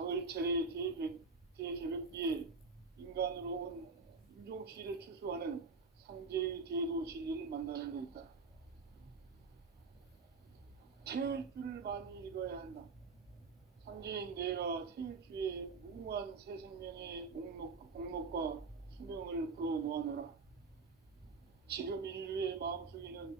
가을철의 대개벽기에 인간으로 온 임종시를 추수하는 상제의 대도 진리를 만나는 데 있다. 태일주를 많이 읽어야 한다. 상제인 내가 태일주의 무궁한 새 생명의 목록과 수명을 풀어놓아노라. 지금 인류의 마음속에는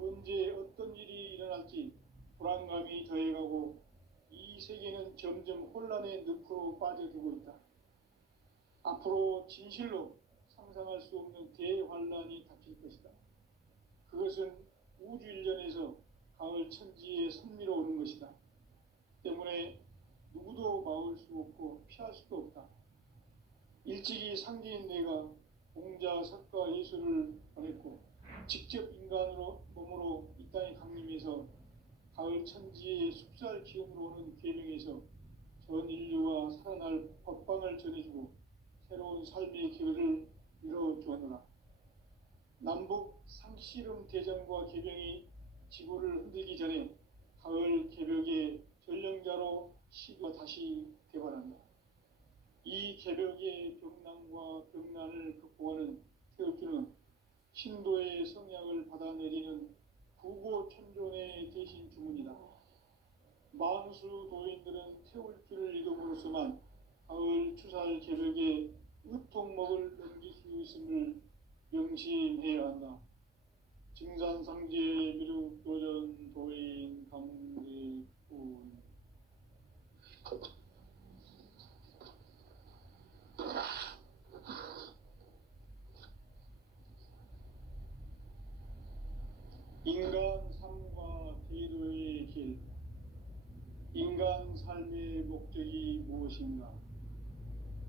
언제 어떤 일이 일어날지 불안감이 더해가고 이 세계는 점점 혼란의 늪으로 빠져들고 있다. 앞으로 진실로 상상할 수 없는 대환란이 닥칠 것이다. 그것은 우주 일련에서 가을 천지에 선미로 오는 것이다. 때문에 누구도 막을 수 없고 피할 수도 없다. 일찍이 상제인 내가 공자, 석가, 예수를 보냈고 직접 인간으로 몸으로 이 땅에 강림해서 가을 천지의 숲살 기운으로 오는 계명에서 전 인류가 살아날 법방을 전해주고 새로운 삶의 기회를 열어주었노라. 남북 상씨름 대전과 개병이 지구를 흔들기 전에 가을 개벽의 전령자로 시가 다시 개발한다. 이 개벽의 병난과 병난을 극복하는 태엽주는 신도의 성약을 받아내리는 구고천존의 대신 주문이다. 만수 도인들은 태울주를 읽음으로써만 가을 추살 개벽의 으통목을 넘길 수 있음을 명심해야 한다. 증산상제 미륵도전 도인 강대군. 인간 삶과 대도의 길. 인간 삶의 목적이 무엇인가?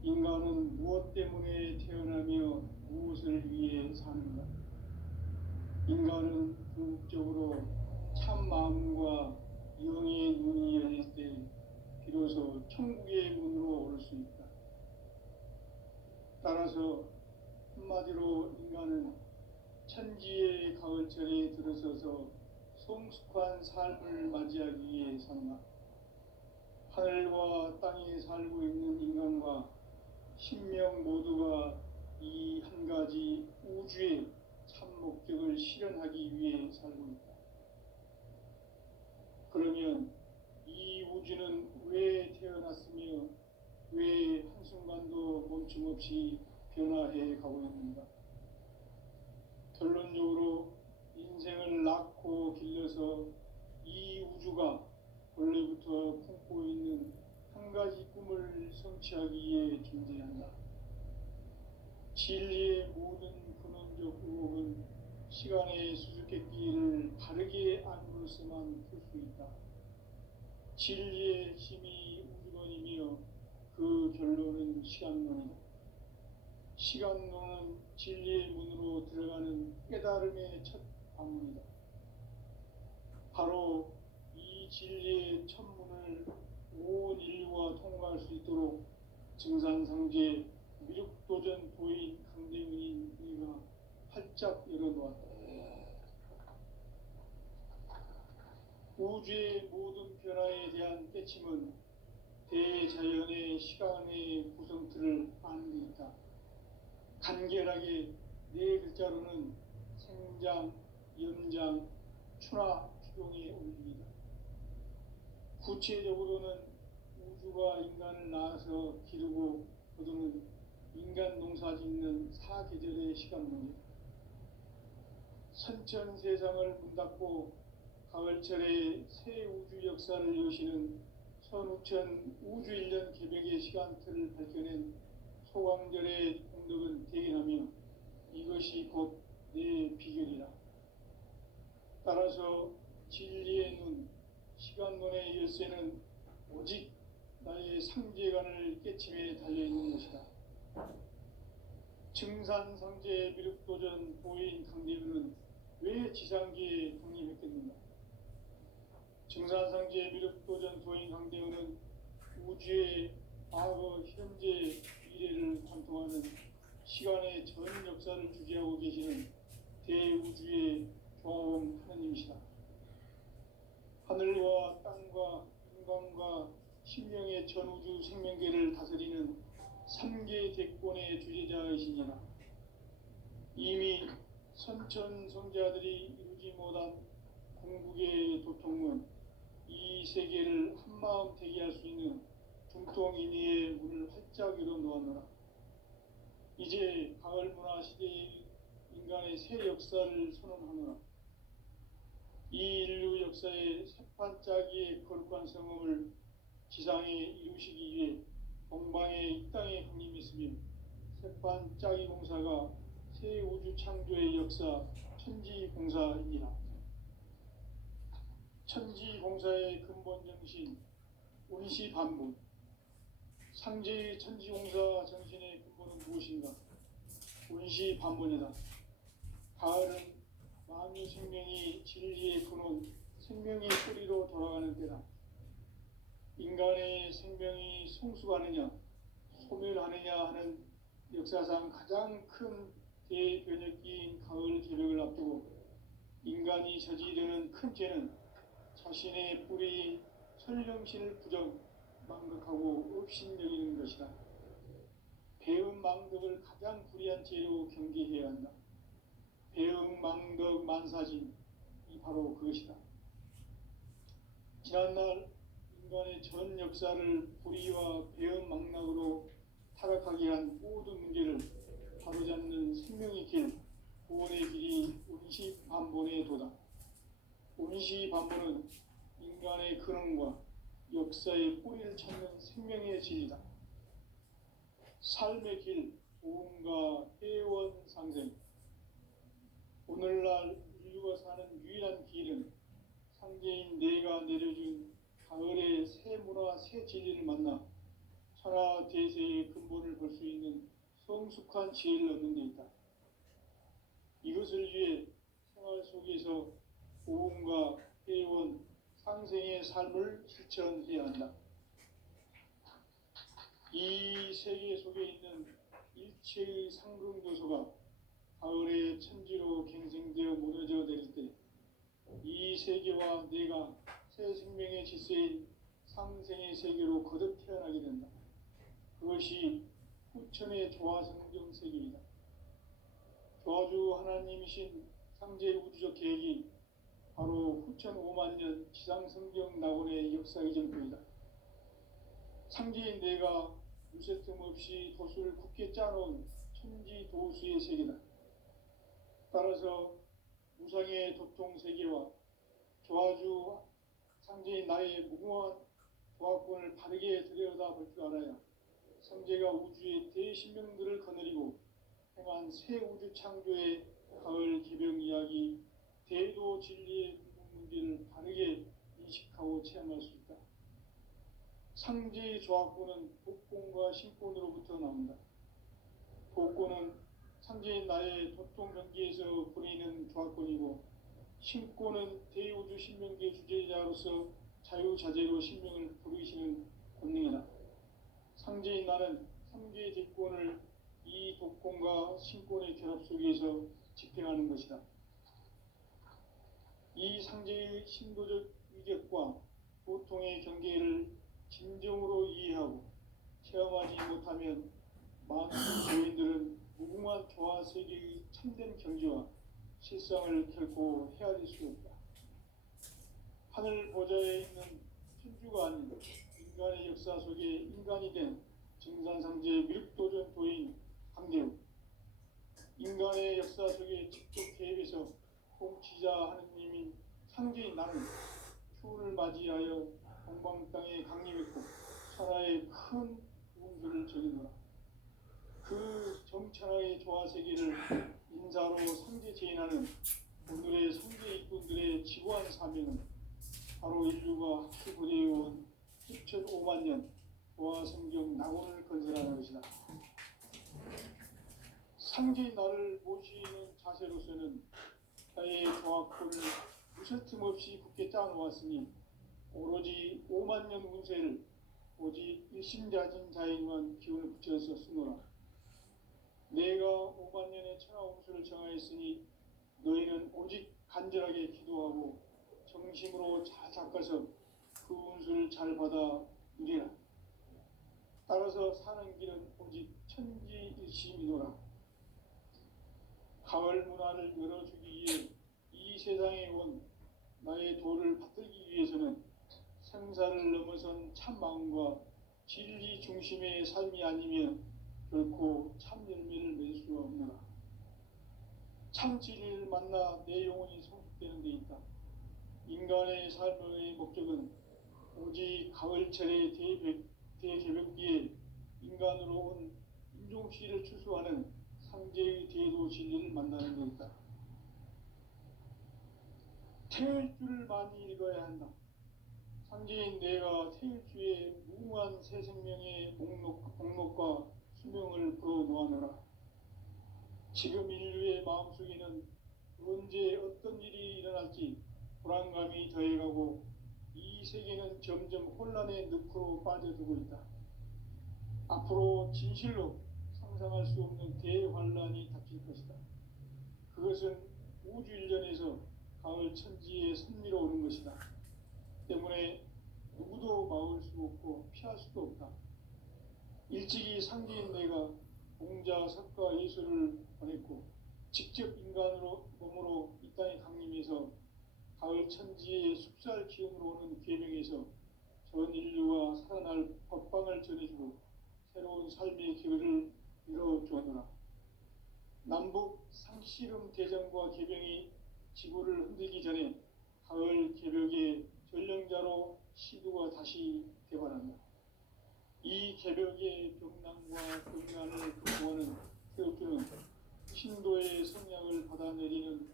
인간은 무엇 때문에 태어나며 무엇을 위해 사는가? 인간은 궁극적으로 참 마음과 영의 눈이 열릴 때 비로소 천국의 문으로 오를 수 있다. 따라서 한마디로 인간은 천지의 가을철에 들어서서 성숙한 삶을 맞이하기 위해 산다. 하늘과 땅에 살고 있는 인간과 신명 모두가 이 한 가지 우주의 참 목적을 실현하기 위해 살고 있다. 그러면 이 우주는 왜 태어났으며 왜 한순간도 멈춤없이 변화해 가고 있는가? 결론적으로 인생을 낳고 길러서 이 우주가 원래부터 품고 있는 한 가지 꿈을 성취하기 위해 존재한다. 진리의 모든 근원적 의혹은 시간의 수수께끼를 바르게 안으로서만 풀 수 있다. 진리의 핵심이 우주론이며 그 결론은 시간론이다. 시간론은 진리의 문으로 들어가는 깨달음의 첫 방문이다. 바로 이 진리의 첫 문을 온 인류가 통과할 수 있도록 증산상제 미륵도전 도인 강대문인 우리가 활짝 열어놓았다. 우주의 모든 변화에 대한 깨침은 대자연의 시간의 구성틀을 아는 데 있다. 간결하게 네 글자로는 생장, 연장, 추나 추종의 원리이다. 구체적으로는 우주가 인간을 낳아서 기르고 거두는 인간 농사 짓는 사계절의 시간 문제다. 선천 세상을 문 닫고 가을철에 새 우주 역사를 여시는 선우천 우주일년 개벽의 시간틀을 밝혀낸 소광절의 공덕은 대견하며 이것이 곧 내 비결이라. 따라서 진리의 눈, 시간론의 열쇠는 오직 나의 상제관을 깨침에 달려있는 것이다. 증산상제 미륵도전 도인 강대문은 왜 지상기에 독립했겠는가? 증산상제 미륵도전 도인 강대문은 우주의 과거, 현재, 미래를 관통하는 시간의 전 역사를 주재하고 계시는 대우주의 교황 하느님이시다. 하늘과 땅과 인간과 신명의 전우주 생명계를 다스리는 3계 대권의 주제자이시니라. 이미 선천성자들이 이루지 못한 궁극의 도통은 이 세계를 한마음 되게 할 수 있는 중통인의의 문을 활짝 열어 놓았노라. 이제 가을 문화 시대의 인간의 새 역사를 선언하노라. 이 인류 역사의 새판짜기의 거룩한 성음을 지상에 이루시기 위해 동방의 이 땅에 강림했으며 새판짜기 공사가 새 우주 창조의 역사 천지공사이니라. 천지공사의 근본 정신 운시반복. 상제의 천지공사 정신의 근본은 무엇인가? 운시반복이다. 가을은 만유 생명이 진리의 근원, 생명의 뿌리로 돌아가는 때다. 인간의 생명이 성숙하느냐, 소멸하느냐 하는 역사상 가장 큰 대변혁기인 가을 개벽을 앞두고 인간이 저지르는 큰 죄는 자신의 뿌리인 설령신을 망각하고 업신여기는 것이다. 배은망덕을 가장 불의한 죄로 경계해야 한다. 배은망덕 만사진이 바로 그것이다. 지난날 인간의 전 역사를 불의와 배은망락으로 타락하게 한 모든 문제를 바로잡는 생명의 길, 구원의 길이 운시반본의 도다. 운시반본은 인간의 근원과 역사의 뿌리를 찾는 생명의 진리다. 삶의 길, 도움과 회원 상생. 오늘날 인류가 사는 유일한 길은 상제인 내가 내려준 가을의 새 문화, 새 진리를 만나 천하 대세의 근본을 볼 수 있는 성숙한 지혜를 얻는 데 있다. 이것을 위해 생활 속에서 도움과 회원, 상생의 삶을 실천해야 한다. 이 세계 속에 있는 일체의 상승도소가 가을의 천지로 갱생되어 무너져 내릴 때 이 세계와 내가 새 생명의 질서인 상생의 세계로 거듭 태어나게 된다. 그것이 후천의 조화성경 세계이다. 조화주 하나님이신 상제 우주적 계획이 바로 후천 5만 년 지상성경 낙원의 역사의 전표이다. 상제인 내가 유세 틈 없이 도수를 굳게 짜놓은 천지 도수의 세계다. 따라서 무상의 도통 세계와 조화주 상제인 나의 무궁한 조화권을 바르게 들여다볼 줄 알아야 상제가 우주의 대신명들을 거느리고 행한 새 우주 창조의 가을 개병 이야기, 대도 진리의 근본 문제를 바르게 인식하고 체험할 수 있다. 상제의 조화권은 복권과 신권으로부터 나온다. 복권은 상제인 나의 도통 경계에서 부리는 조화권이고, 신권은 대우주 신명계 주제자로서 자유자재로 신명을 부르시는 권능이다. 상제인 나는 3개의 대권을 이 독권과 신권의 결합 속에서 집행하는 것이다. 이 상제의 신도적 위격과 보통의 경계를 진정으로 이해하고 체험하지 못하면 많은 교인들은 무궁한 조화 세계의 참된 경지와 실상을 결코 헤아릴 수 없다. 하늘 보좌에 있는 천주가 아닌 인간의 역사 속에 인간이 된 증산상제 미륵도전 도인 강대우, 인간의 역사 속에 직접 개입해서 통치자 하느님인 상제인 나는 추운을 맞이하여 동방 땅에 강림했고 천하의 큰 운수를 적이노라. 그 정천하의 조화세계를 인사로 상제 제인하는 오늘의 상제 일꾼들의 지고한 사명은 바로 인류가 학수 고대해온 10,5만 년 조화성경 낙원을 건설하는 것이다. 상제인 나를 모시는 자세로서는 나의 조화권을 무설틈 없이 굳게 짜놓았으니 오로지 5만 년 운세를 오직 일심자진 자에게만 기운을 붙여서 쓰노라. 내가 5만 년의 천하 운수를 정하였으니 너희는 오직 간절하게 기도하고 정심으로 잘 닦아서 그 운수를 잘 받아 이래라. 따라서 사는 길은 오직 천지일심이노라. 가을 문화를 열어주기 위해 이 세상에 온 나의 도를 받들기 위해서는 생사를 넘어선 참 마음과 진리 중심의 삶이 아니면 결코 참 열매를 맺을 수가 없노라. 참 진리를 만나 내 영혼이 성숙되는 데 있다. 인간의 삶의 목적은 오직 가을철의 대개벽기에 인간으로 온 인종씨를 추수하는 상제의 대도 진리를 만나는 데 있다. 태일주를 많이 읽어야 한다. 상제인 내가 태일주의 무궁한 새 생명의 목록과 수명을 불어놓아노라. 지금 인류의 마음속에는 언제 어떤 일이 일어날지 불안감이 더해가고 이 세계는 점점 혼란의 늪으로 빠져들고 있다. 앞으로 진실로 상상할 수 없는 대환란이 닥칠 것이다. 그것은 우주 일전에서 가을 천지에 선미로 오는 것이다. 때문에 누구도 막을 수 없고 피할 수도 없다. 일찍이 상제인 내가 공자, 석가, 예수를 보냈고 직접 인간으로 몸으로 이 땅에 강림해서 가을 천지의 숲살 기운으로 오는 계명에서 전 인류와 살아날 법방을 전해주고 새로운 삶의 기회를 이뤄주었노라. 남북 상씨름 대전과 개병이 지구를 흔들기 전에 가을 개벽의 전령자로 시두가 다시 대발한다. 이 개벽의 병난과 병난을 극복하는 태극주는 신도의 성량을 받아내리는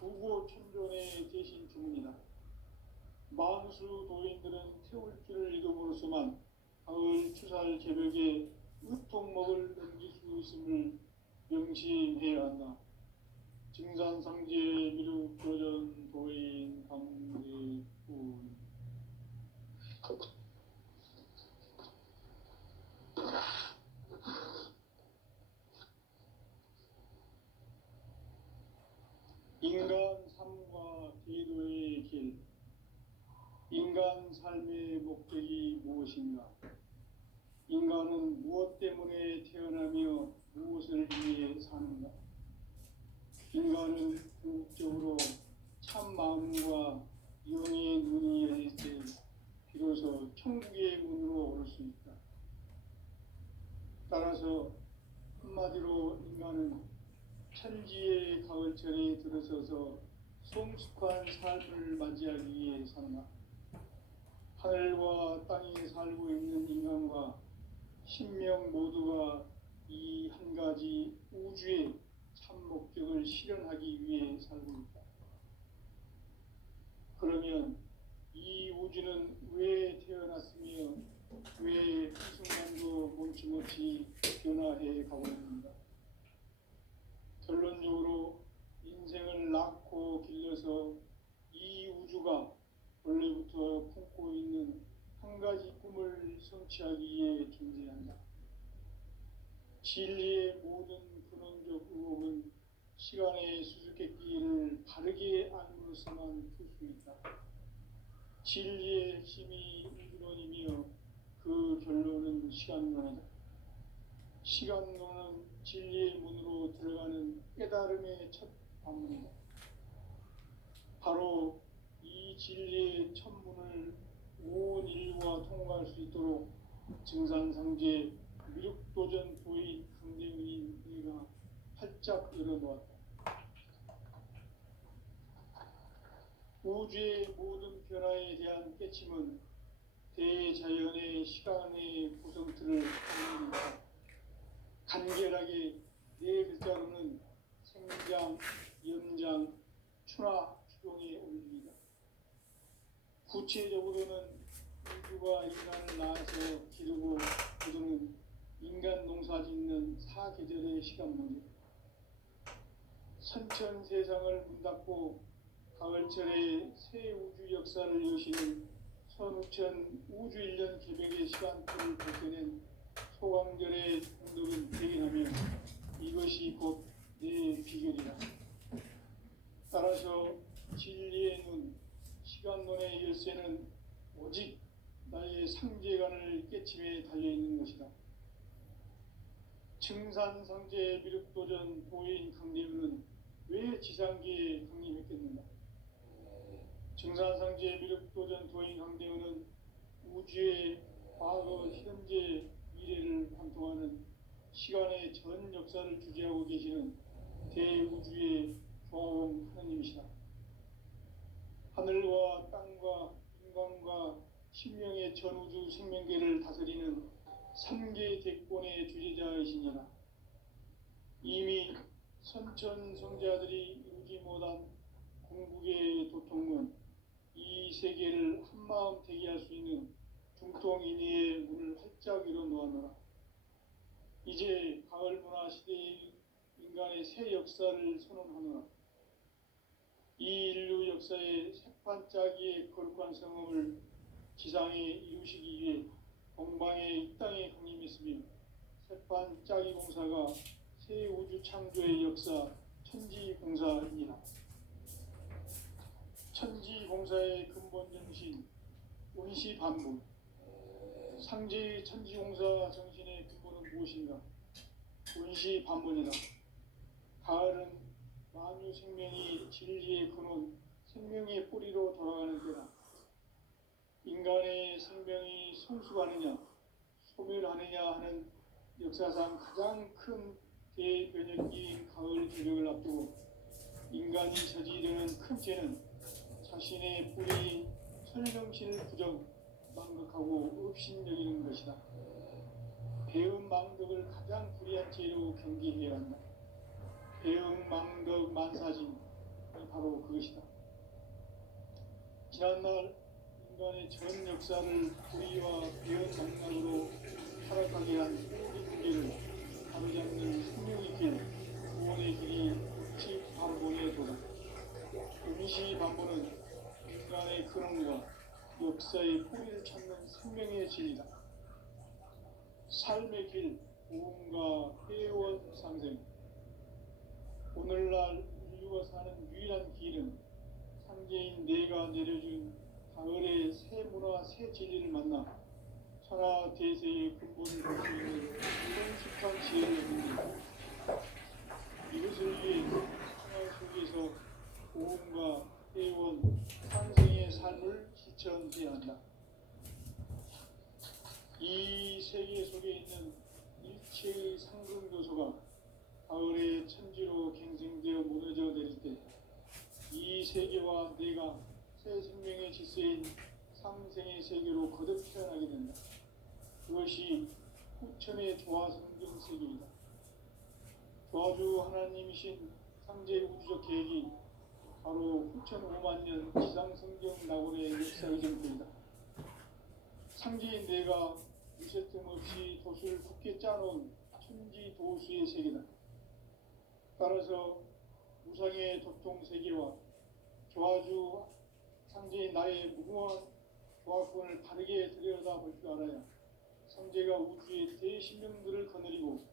부고천존의 대신 주문이다. 만수 도인들은 태울주를 이름으로서만 가을 추살 개벽에 으통목을 넘길 수 있음을 명심해야 한다. 증산상제 미륵 교전 도인 강대군. 인간 삶과 대도의 길. 인간 삶의 목적이 무엇인가? 인간은 무엇 때문에 태어나며 무엇을 위해 사는가? 인간은 궁극적으로 참 마음과 영의 눈이 열릴 때 비로소 천국의 문으로 오를 수 있다. 따라서 한마디로 인간은 천지의 가을철에 들어서서 성숙한 삶을 맞이하기 위해 산다. 하늘과 땅에 살고 있는 인간과 신명 모두가 이 한 가지 우주의 참 목적을 실현하기 위해 살고 있다. 그러면 이 우주는 왜 태어났으며 왜 한순간도 멈춤 없이 변화해 가고 있는가? 결론적으로 인생을 낳고 길러서 이 우주가 원래부터 품고 있는 한 가지 꿈을 성취하기 위해 존재한다. 진리의 모든 근원적 의혹은 시간의 수수께끼를 바르게 알므로서만 풀 수 있다. 진리의 핵심이 우주론이며 그 결론은 시간론이다. 시간론은 진리의 문으로 들어가는 깨달음의 첫 관문이다. 바로 이 진리의 첫 문을 온 인류가 통과할 수 있도록 증산상제 미륵도전 도인 강대훈인 내가 활짝 열어놓았다. 우주의 모든 변화에 대한 깨침은 대자연의 시간의 구성틀을 갖는다. 간결하게 네 글자로는 생장, 연장, 추나, 추동의 원리이다. 구체적으로는 우주가 인간을 낳아서 기르고 거두는 인간 농사 짓는 사계절의 시간 문제. 선천 세상을 문 닫고 가을철에 새 우주 역사를 여시는 선우천 우주 1년 개벽의 시간표를 벗겨낸 소강절의 공덕은 대견하며 이것이 곧 내 비결이다. 따라서 진리의 눈, 시간론의 열쇠는 오직 나의 상제관을 깨침에 달려있는 것이다. 증산상제 미륵도전 도인 강림은 왜 지상기에 강림했겠는가? 증산상제 미륵도전 도인 강대원은 우주의 과거, 현재, 미래를 관통하는 시간의 전 역사를 주재하고 계시는 대우주의 조화원 하느님이시다. 하늘과 땅과 인간과 신명의 전우주 생명계를 다스리는 3개 대권의 주재자이시니라. 이미 선천성자들이 이루지 못한 궁극의 도통은 이 세계를 한마음 되게 할 수 있는 중통인의의 문을 활짝 열어 놓았노라. 이제 가을 문화 시대의 인간의 새 역사를 선언하노라. 이 인류 역사의 새판짜기의 거룩한 성음을 지상에 이루시기 위해 동방의 이 땅에 강림했으며 새판짜기 공사가 새 우주 창조의 역사 천지공사이니라. 천지공사의 근본 정신 운시반복. 상제의 천지공사 정신의 근본은 무엇인가? 운시반복이다. 가을은 만유 생명이 진리의 근원, 생명의 뿌리로 돌아가는 때다. 인간의 생명이 성숙하느냐, 소멸하느냐 하는 역사상 가장 큰 대변혁기인 가을 개벽을 앞두고 인간이 저지르는 큰 죄는 자신의 뿌리인 설명실 부정, 망극하고 업신여기는 것이다. 배음 망덕을 가장 불의한 죄로 경계해야 한다. 배음 망덕 만사진이 바로 그것이다. 지난날 인간의 전 역사를 불의와 배은 망락으로 타락하게 한 모든 문제를 바로잡는 생명의 길, 구원의 길이 운시반본의 도다. 운시반본은 인간의 근원과 역사의 뿌리를 찾는 생명의 진리다. 삶의 길, 고음과 회원 상생. 오늘날 인류가 사는 유일한 길은 상제인 내가 내려준 가을의 새 문화, 새 진리를 만나 천하 대세의 근본을 볼 수 있는 성숙한 지혜를 얻는다. 이것을 위해 생활 속에서 고음과 회원, 상생의 삶을 실천해야 한다. 이 세계 속에 있는 일체의 상승 요소가 가을의 천지로 갱생되어 무너져 내릴 때 이 세계와 내가 새 생명의 질서인 상생의 세계로 거듭 태어나게 된다. 그것이 후천의 조화 성경 세계이다. 조화주 하나님이신 상제 우주적 계획이 바로 후천 5만 년 지상 성경 낙원의 역사의 정토이다. 상제인 내가 무쇠 틈 없이 돛을 굳게 짜놓은 천지 도수의 세계다. 따라서 무상의 도통 세계와 조화주 상제인 나의 무궁한 조화권을 바르게 들여다볼 줄 알아야 상제가 우주의 대신명들을 거느리고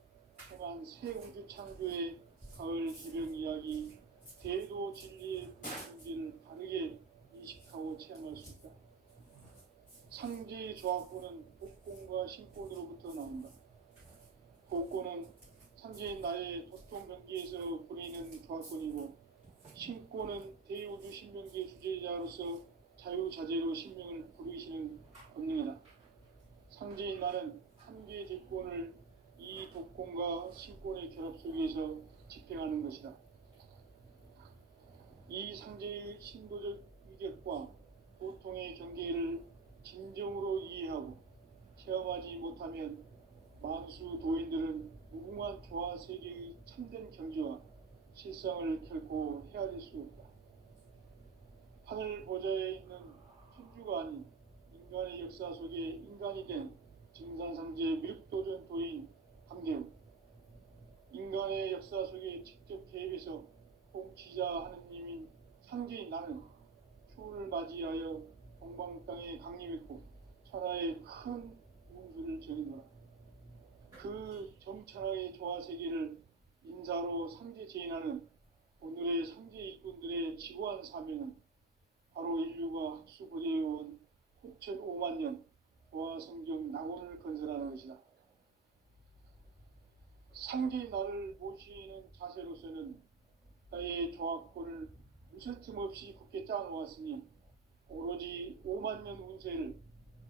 행한 새 우주 창조의 가을 개벽 이야기 대도 진리의 문제를 바르게 인식하고 체험할 수 있다. 상제의 조화권은 복권과 신권으로부터 나온다. 복권은 상제인 나의 도통 경기에서 부리는 조화권이고, 신권은 대우주 신명계 주제자로서 자유자재로 신명을 부르시는 권능이다. 상제인 나는 한 개의 대권을 이 독권과 신권의 결합 속에서 집행하는 것이다. 이 상제의 신도적 위격과 고통의 경계를 진정으로 이해하고 체험하지 못하면 만수 도인들은 무궁한 조화 세계의 참된 경지와 실상을 결코 헤아릴 수 없다. 하늘 보좌에 있는 천주가 아닌 인간의 역사 속에 인간이 된 증산상제 미륵도전 도인 강대우, 인간의 역사 속에 직접 개입해서 통치자 하느님인 상제인 나는 추운을 맞이하여 동방 땅에 강림했고 천하의 큰 우주를 전이노라. 그 정천하의 조화 세계를 인사로 상제 제인하는 오늘의 상제 일꾼들의 지고한 사명은 바로 인류가 학수고대해온 후천 5만 년 도화성경 낙원을 건설하는 것이다. 상계의 나를 모시는 자세로서는 나의 조합권을 무설틈 없이 굳게 짜놓았으니 오로지 5만 년 운세를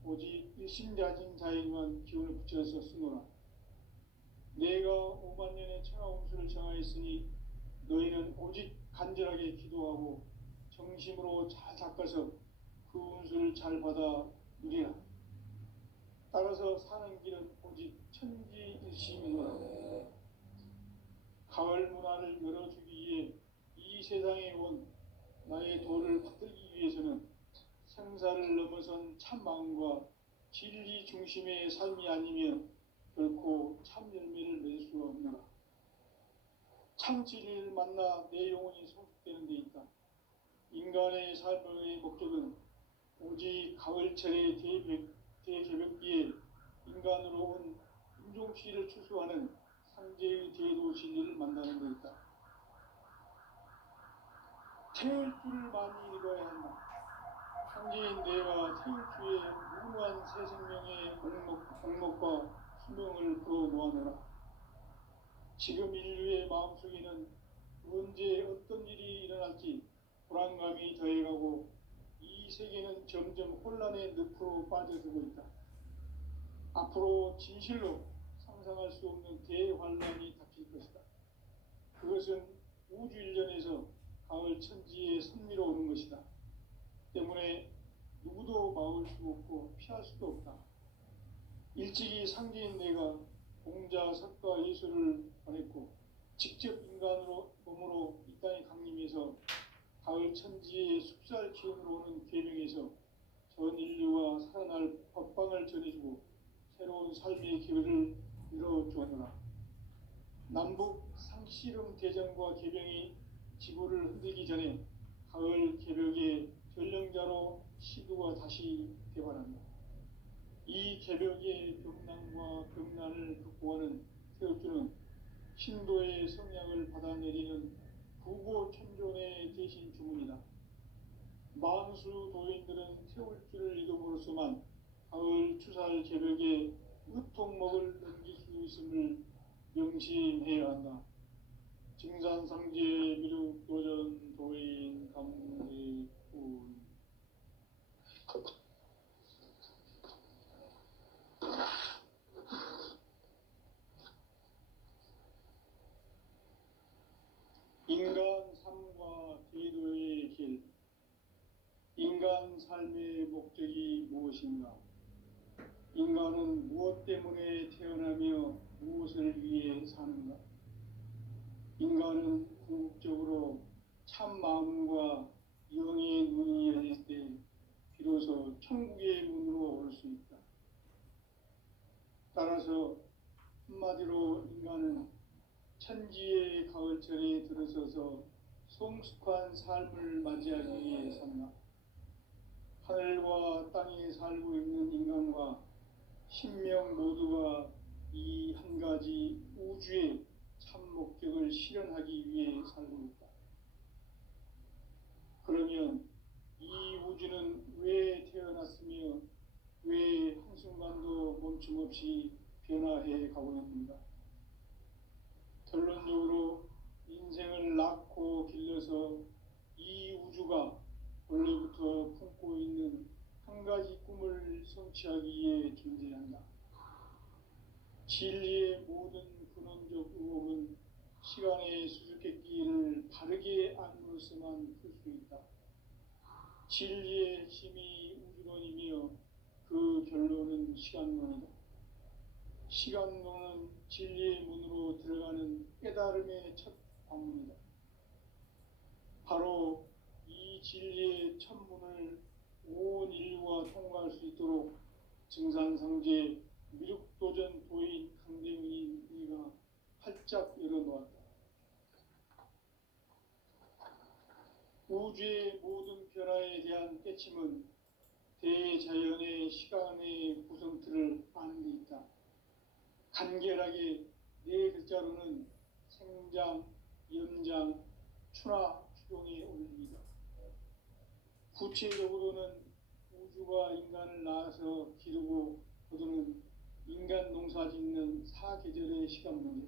오직 일심자진 자에게만 기운을 붙여서 쓰노라. 내가 5만 년의 천하운수를 정하였으니 너희는 오직 간절하게 기도하고 정심으로 잘 닦아서 그 운수를 잘 받아 누리라. 따라서 사는 길은 오직 천지일심이노라. 가을 문화를 열어주기 위해 이 세상에 온 나의 도를 받들기 위해서는 생사를 넘어선 참 마음과 진리 중심의 삶이 아니면 결코 참 열매를 맺을 수가 없노라. 참 진리를 만나 내 영혼이 성숙되는 데 있다. 인간의 삶의 목적은 오직 가을철의 대개벽기에 인간으로 온 인종씨를 추수하는 상제의 대도 진리를 만나는 데 있다. 태울 줄을 많이 읽어야 한다. 상제인 내가 태울 주에 무궁한 새 생명의 목록과 수명을 불어 모아내라. 지금 인류의 마음속에는 언제 어떤 일이 일어날지 불안감이 더해가고 이 세계는 점점 혼란의 늪으로 빠져들고 있다. 앞으로 진실로 상상할 수 없는 대환란이 닥칠 것이다. 그것은 우주 일련에서 가을 천지의 선미로 오는 것이다. 때문에 누구도 막을 수 없고 피할 수도 없다. 일찍이 상제인 내가 공자, 석가, 예수를 보냈고 직접 인간으로 몸으로 이 땅에 강림해서 가을 천지의 숲살 기운으로 오는 계명에서 전 인류가 살아날 법방을 전해주고 새로운 삶의 기회를 열어주었노라. 남북 상씨름 대전과 계병이 지구를 흔들기 전에 가을 개벽의 전령자로 시두가 다시 개발한다. 이 개벽의 병난과 병난을 극복하는 태엽주는 신도의 성향을 받아내리는 부고천존의 대신 주문이다. 만수 도인들은 태울주를 읽음으로써만 가을 추살 개벽에 으통목을 넘길 수 있음을 명심해야 한다. 증산상제 미륵도전 도인 감리꾼. 인간 삶과 대도의 길. 인간 삶의 목적이 무엇인가? 인간은 무엇 때문에 태어나며 무엇을 위해 사는가? 인간은 궁극적으로 참 마음과 영의 눈이 열릴 때 비로소 천국의 문으로 올 수 있다. 따라서 한마디로 인간은 천지의 가을철에 들어서서 성숙한 삶을 맞이하기 위해 산다. 하늘과 땅에 살고 있는 인간과 신명 모두가 이 한 가지 우주의 참 목적을 실현하기 위해 살고 있다. 그러면 이 우주는 왜 태어났으며 왜 한순간도 멈춤없이 변화해 가고 있는가? 결론적으로 인생을 낳고 길러서 이 우주가 원래부터 품고 있는 한 가지 꿈을 성취하기 위해 존재한다. 진리의 모든 근원적 의혹은 시간의 수수께끼를 바르게 안으로서만 풀 수 있다. 진리의 핵심이 우주론이며 그 결론은 시간론이다. 시간론은 진리의 문으로 들어가는 깨달음의 첫 방문이다. 바로 이 진리의 첫 문을 온 인류가 통과할 수 있도록 증산상제 미륵도전 도인 강대민이가 활짝 열어놓았다. 우주의 모든 변화에 대한 깨침은 대자연의 시간의 구성틀을 아는 데 있다. 간결하게 네 글자로는 생장, 연장, 추나 추동의 원리이다. 구체적으로는 우주가 인간을 낳아서 기르고 거두는 인간 농사 짓는 사계절의 시간 문제,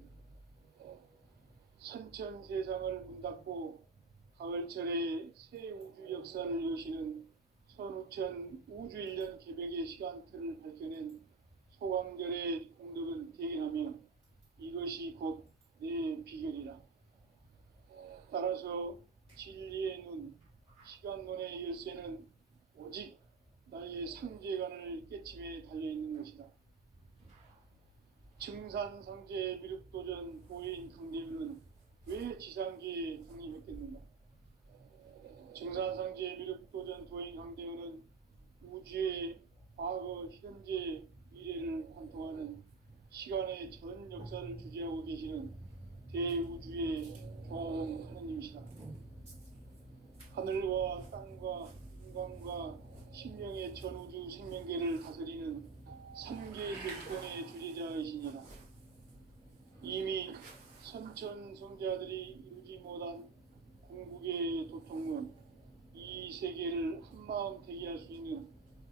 선천 세상을 문 닫고 가을철에 새 우주 역사를 여시는 선우천 우주일년 개벽의 시간틀을 밝혀낸 소강절의 공덕은 대견하며 이것이 곧 내 비결이라. 따라서 진리의 눈, 시간론의 열쇠는 오직 나의 상제관을 깨침에 달려있는 것이다. 증산상제 미륵도전 도인 강대우는 왜 지상계에 강림했겠는가? 증산상제 미륵도전 도인 강대우는 우주의 과거, 현재, 미래를 관통하는 시간의 전 역사를 주재하고 계시는 대우주의 종 하느님이시다. 하늘과 땅과 인간과 신명의 전우주 생명계를 다스리는 삼계 대권의 주재자이시니라. 이미 선천성자들이 이루지 못한 궁극의 도통문, 이 세계를 한마음 대기할 수 있는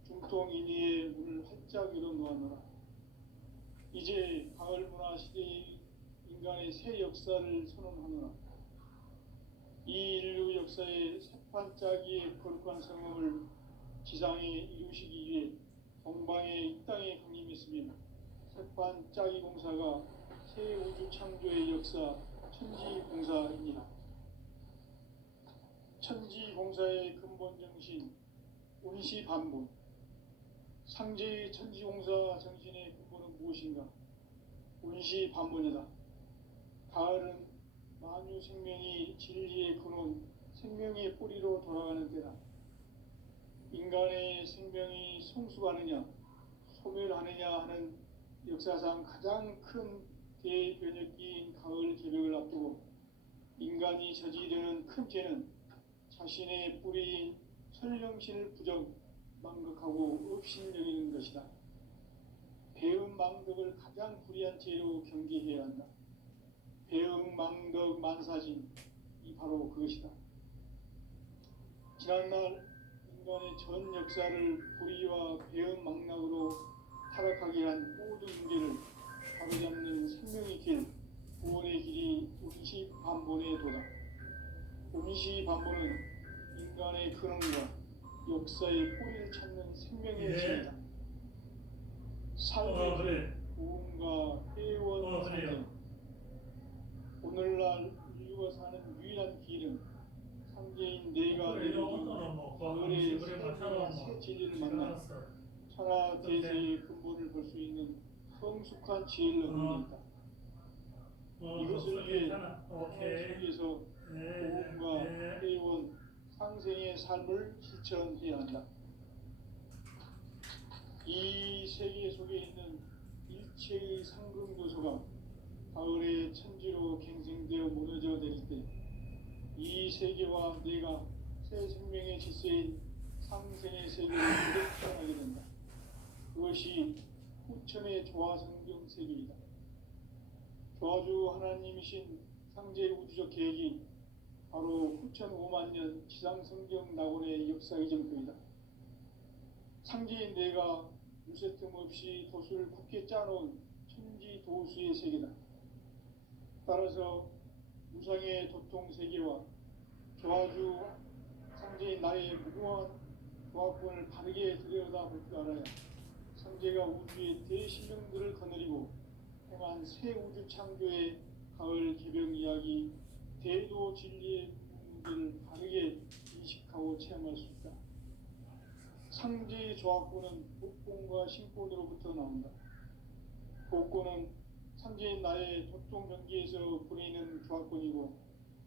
중통인의의 문을 활짝 열어놓았노라. 이제 가을 문화 시대의 인간의 새 역사를 선언하노라. 이 인류 역사의 새판짜기의 거룩한 성험을 지상에 이루시기 위해 동방의 이 땅에 강림했으며 새판짜기 공사가 새 우주 창조의 역사 천지공사입니다. 천지공사의 근본 정신 운시반본, 상제의 천지공사 정신의 근본은 무엇인가? 운시반본이다. 가을은 만유 생명이 진리의 근원, 생명의 뿌리로 돌아가는 때다. 인간의 생명이 성숙하느냐, 소멸하느냐 하는 역사상 가장 큰 대변혁기인 가을 개벽을 앞두고 인간이 저지르는 큰 죄는 자신의 뿌리인 설령신을 부정, 망극하고 업신여기는 것이다. 배음 망덕을 가장 불의한 죄로 경계해야 한다. 배음 망덕 만사진, 이 바로 그것이다. 지난날 인간의 전 역사를 불의와 배음 망락으로 타락하게 한 모든 문제를 바로잡는 생명의 길, 구원의 길이 운시반본의 도다. 운시반본은 인간의 근원과 역사의 뿌리를 찾는 생명의 길이다. 삶의 구원과 회원 상생, 오늘날 인류가 사는 유일한 길은 상제인 내가 내려준 가을의 새 진리를 만나 천하 대세의 근본을 볼 수 있는 성숙한 지혜를 얻는 데있다. 이것을 위해 속에서 구원과 회원 상생의 삶을 실천해야 한다. 이 세계 속에 있는 일체의 상금 요소가 가을의 천지로 갱생되어 무너져 내릴 때 이 세계와 내가 새 생명의 질서인 상생의 세계를 부대껴나게 된다. 그것이 후천의 조화성경 세계이다. 조화주 하나님이신 상제의 우주적 계획이 바로 후천 5만 년 지상성경 낙원의 역사 이정표이다. 상제인 내가 유세틈 없이 도수를 굳게 짜놓은 천지 도수의 세계다. 따라서 무상의 도통 세계와 조화주 상제인 나의 무궁한 조화권을 바르게 들여다볼 줄 알아야 상제가 우주의 대신령들을 거느리고 행한 새 우주 창조의 가을 개벽 이야기 대도 진리의 문제를 바르게 인식하고 체험할 수 있다. 상제의 조화권은 복권과 신권으로부터 나온다. 복권은 상제인 나의 도통 경계에서 부리는 조화권이고,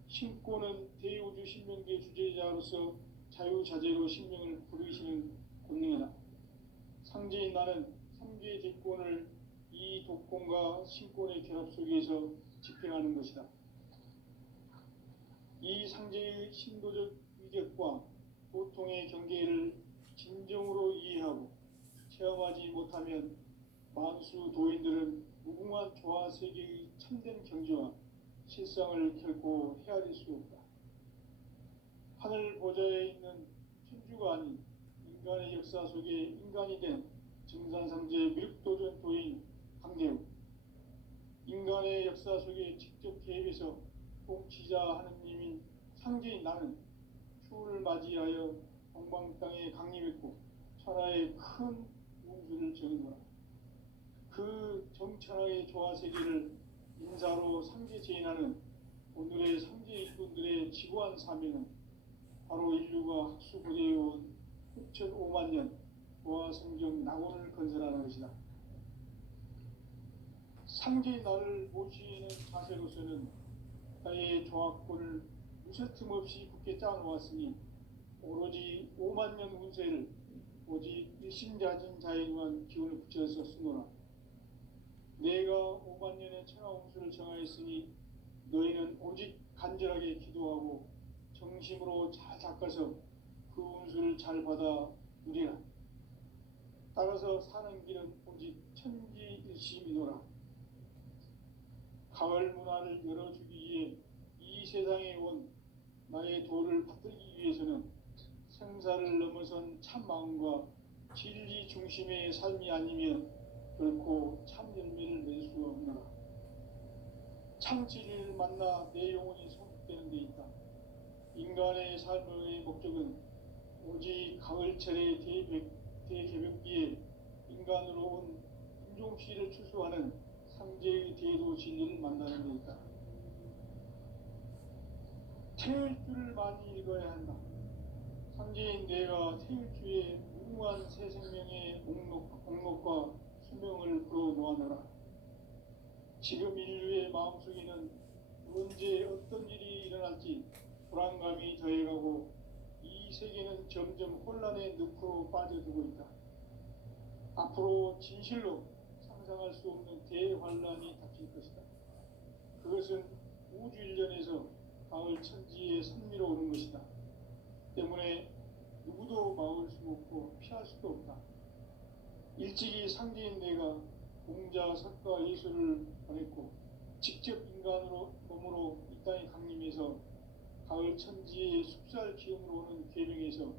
신권은 대우주 신명계 주제자로서 자유자재로 신명을 부르시는 권능이다. 상제인 나는 상계의 대권을 이 독권과 신권의 결합 속에서 집행하는 것이다. 이 상제의 신도적 위격과 보통의 경계를 진정으로 이해하고 체험하지 못하면 만수 도인들은 무궁한 조화 세계의 참된 경지와 실상을 결코 헤아릴 수 없다. 하늘 보좌에 있는 천주가 아닌 인간의 역사 속에 인간이 된 증산상제 밀도전도인 강대우, 인간의 역사 속에 직접 개입해서 통치자 하느님인 상제인 나는 추후를 맞이하여 동방 땅에 강림했고 천하에 큰 운수를 정거라. 그 정천하의 조화세계를 인사로 상제 제인하는 오늘의 상제 일꾼들의 지구한 사명은 바로 인류가 학수고대해온 6,500만 년 조화성경 낙원을 건설하는 것이다. 상제의 나를 모시는 자세로서는 나의 조합권을 무쇠틈 없이 굳게 짜놓았으니 오로지 5만 년 운세를 오직 일심자진 자에게만 기운을 붙여서 쓰노라. 내가 5만 년의 천하 운수를 정하였으니 너희는 오직 간절하게 기도하고 정심으로 잘 닦아서 그 운수를 잘 받아 누리라. 따라서 사는 길은 오직 천지일심이노라. 가을 문화를 열어주기 위해 이 세상에 온 나의 도를 받들기 위해서는 생사를 넘어선 참 마음과 진리 중심의 삶이 아니면 결코 참 열매를 맺을 수 없노라. 참 진리를 만나 내 영혼이 성숙되는 데 있다. 인간의 삶의 목적은 오직 가을철의 대개벽기에 인간으로 온 인종씨를 추수하는 상제의 대도 진리를 만나는 데 있다. 태일주를 많이 읽어야 한다. 상제인 내가 태일주의 무궁한 새 생명의 목록과 수명을 풀어놓아노라. 지금 인류의 마음속에는 언제 어떤 일이 일어날지 불안감이 더해가고 이 세계는 점점 혼란의 늪으로 빠져들고 있다. 앞으로 진실로 상상할 수 없는 대환란이 닥칠 것이다. 그것은 우주 일련에서 가을 천지에 선미로 오는 것이다. 때문에 누구도 막을 수 없고 피할 수도 없다. 일찍이 상제인 내가 공자, 석가, 예수를 보냈고 직접 인간으로 몸으로 이 땅에 강림해서 가을 천지의 숲살 기운으로 오는 계명에서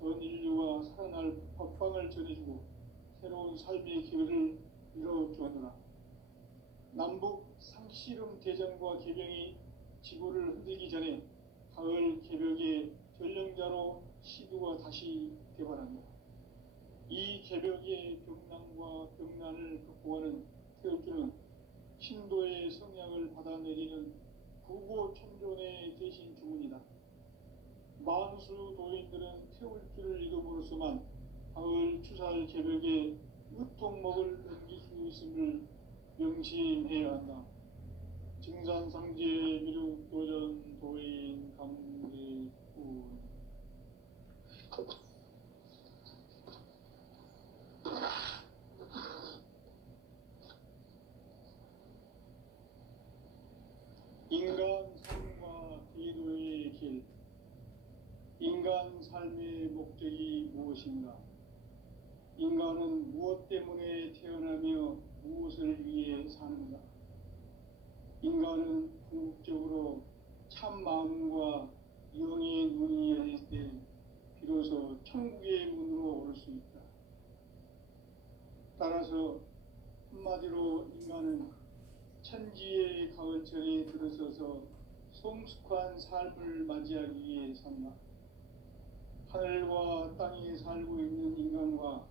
전 인류가 살아날 법방을 전해주고 새로운 삶의 기회를 열어주었노라. 남북 상씨름 대전과 계병이 지구를 흔들기 전에 가을 개벽의 전령자로 시두가 다시 개발한다. 이 개벽의 병난과 병난을 극복하는 태울주는 신도의 성향을 받아내리는 부고천존의 대신 주문이다. 만수 도인들은 태울주를 읽음으로써만 가을 추살 개벽의 으통목을 넘길 수 있음을 명심해야 한다. 증산상제 미륵도전 도인 강대훈. 인간 삶과 기도의 길. 인간 삶의 목적이 무엇인가? 인간은 무엇 때문에 태어나며 무엇을 위해 사는가? 인간은 궁극적으로 참 마음과 영의 눈이 열릴 때 비로소 천국의 문으로 오를 수 있다. 따라서 한마디로 인간은 천지의 가을철에 들어서서 성숙한 삶을 맞이하기 위해 산다. 하늘과 땅에 살고 있는 인간과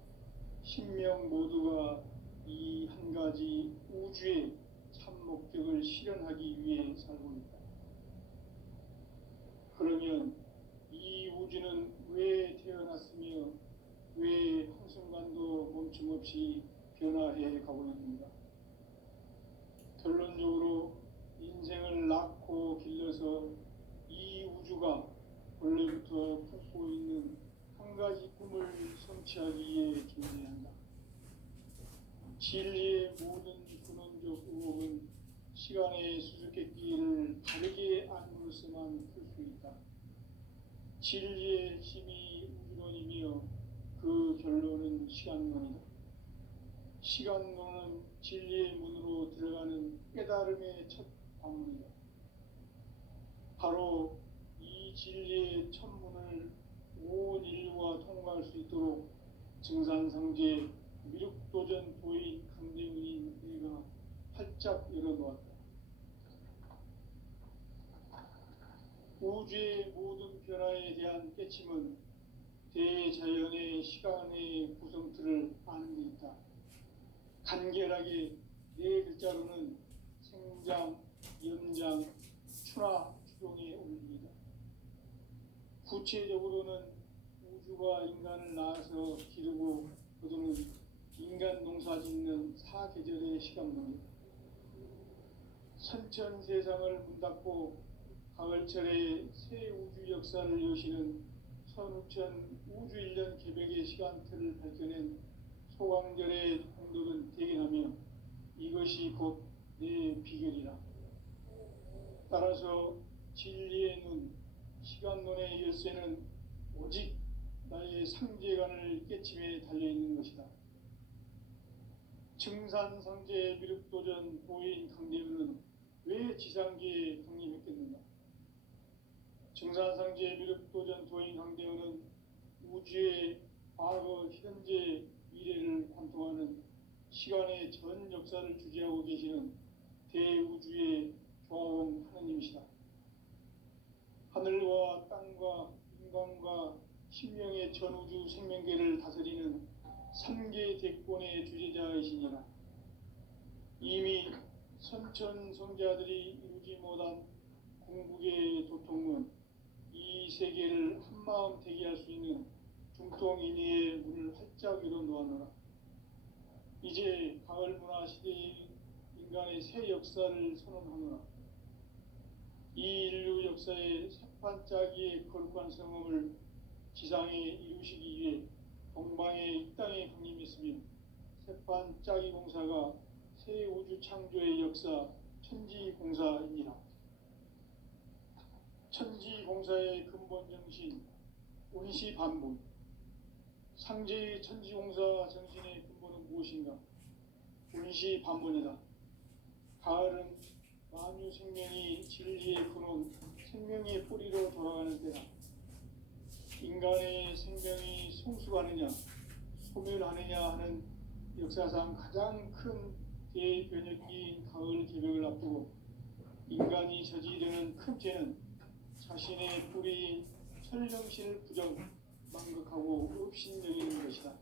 신명 모두가 이 한 가지 우주의 참 목적을 실현하기 위해 살고 있다. 그러면 이 우주는 왜 태어났으며 왜 한순간도 멈춤없이 변화해 가고 있는가? 결론적으로 인생을 낳고 길러서 이 우주가 원래부터 품고 있는 한 가지 꿈을 성취하기 위해 존재한다. 진리의 모든 근원적 의혹은 시간의 수수께끼를 다르게 안으로서만 풀 수 있다. 진리의 힘이 우주론이며 그 결론은 시간론이다. 시간론은 진리의 문으로 들어가는 깨달음의 첫 방문이다. 바로 이 진리의 첫 문을 온 인류가 통과할 수 있도록 증산상제 미륵도전 도인 강대훈이 내가 활짝 열어놓았다. 우주의 모든 변화에 대한 깨침은 대자연의 시간의 구성틀을 아는 데 있다. 간결하게 네 글자로는 생장, 연장, 추나 추종에 올립니다. 구체적으로는 우주가 인간을 낳아서 기르고 거두는 인간 농사 짓는 사계절의 시간입니다. 선천 세상을 문 닫고 가을철에 새 우주 역사를 여시는 선우천 우주 1년 개벽의 시간틀을 밝혀낸 소강절의 공덕은 대견하며 이것이 곧 내 비결이라. 따라서 진리의 눈, 시간론의 열쇠는 오직 나의 상제관을 깨침에 달려있는 것이다. 증산상제 미륵도전 도인 강대훈은 왜 지상계에 강림했겠는가? 증산상제 미륵도전 도인 강대훈은 우주의 과거, 현재, 미래를 관통하는 시간의 전 역사를 주재하고 계시는 대우주의 조화원 하느님이시다. 하늘과 땅과 인간과 신명의 전우주 생명계를 다스리는 3계 대권의 주재자이시니라. 이미 선천성자들이 이루지 못한 궁극의 도통은 이 세계를 한마음 대기할 수 있는 중통인의의 문을 활짝 열어놓았노라. 이제 가을 문화 시대의 인간의 새 역사를 선언하노라. 이 인류 역사의 새판짜기의 거룩한 성험을 지상에 이루시기 위해 동방의 이 땅에 강림했으며 새판짜기 공사가 새 우주 창조의 역사 천지공사이니라. 천지공사의 근본 정신 운시반본. 상제의 천지공사 정신의 근본은 무엇인가? 운시반본이다. 가을은 만유 생명이 진리의 근원, 생명의 뿌리로 돌아가는 때다. 인간의 생명이 성숙하느냐, 소멸하느냐 하는 역사상 가장 큰 대변혁기인 가을 개벽을 앞두고 인간이 저지르는 큰 죄는 자신의 뿌리인 철령신을 부정, 망극하고 업신여기는 것이다.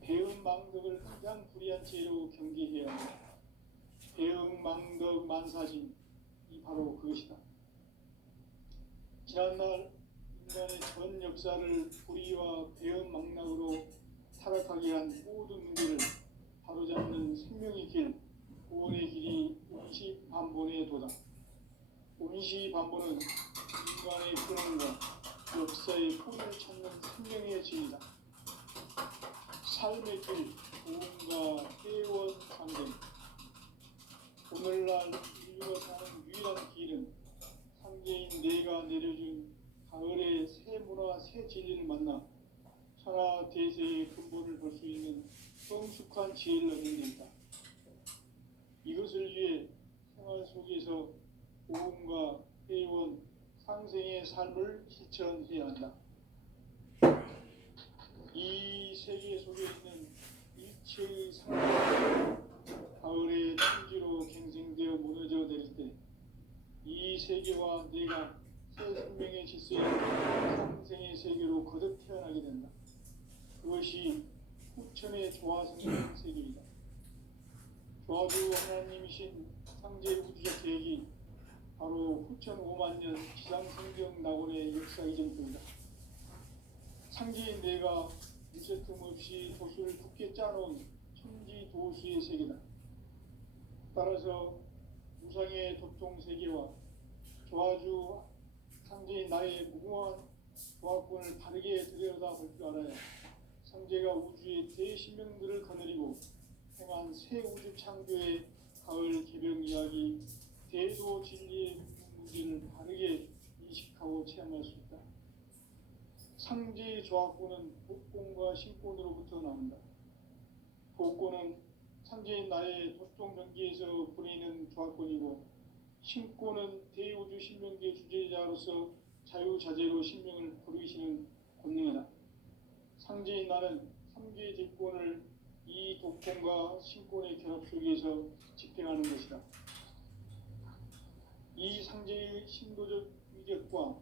배은 망덕을 가장 불의한 죄로 경계해야 한다. 배은 망덕 만사진, 이 바로 그것이다. 지난날 인간의 전 역사를 불의와 배은 망락으로 타락하게 한 모든 문제를 바로잡는 생명의 길, 구원의 길이 운시반본의 도다. 운시반본은 인간의 근원과 역사의 뿌리를 찾는 생명의 진리다. 삶의 길, 구원과 회원 상생. 오늘날 인류가 사는 유일한 길은 상제인 내가 내려준 가을의 새 문화, 새 진리를 만나 천하 대세의 근본을 볼 수 있는 성숙한 지혜를 얻는 데 있다. 이것을 위해 생활 속에서 고음과 회원, 상생의 삶을 실천해야 한다. 이 세계 속에 있는 일체의 상황이 가을의 천지로 갱생되어 무너져 내릴 때 이 세계와 내가 새 생명의 질서인 상생의 세계로 거듭 태어나게 된다. 그것이 후천의 조화성령 세계이다. 조화주 하나님이신 상제 우주적 계획이 바로 후천 5만 년 지상성경 낙원의 역사 이전부이다. 상제인 내가 일새 틈 없이 도수를 굳게 짜놓은 천지 도수의 세계다. 따라서 무상의 도통 세계와 조화주 상제인 나의 무궁한 조화권을 바르게 들여다볼 줄 알아야 상제가 우주의 대신명들을 거느리고 행한 새 우주 창조의 가을 개벽 이야기 대도 진리의 무기를 바르게 인식하고 체험할 수 있다. 상제의 조화권은 복권과 신권으로부터 나온다. 복권은 상제인 나의 도통 경기에서 보내는 조화권이고 신권은 대우주 신명계 주제자로서 자유자재로 신명을 부르시는 권능이다. 상제인 나는 3개 직권을 이 독권과 신권의 결합 속에서 집행하는 것이다. 이 상제의 신도적 위력과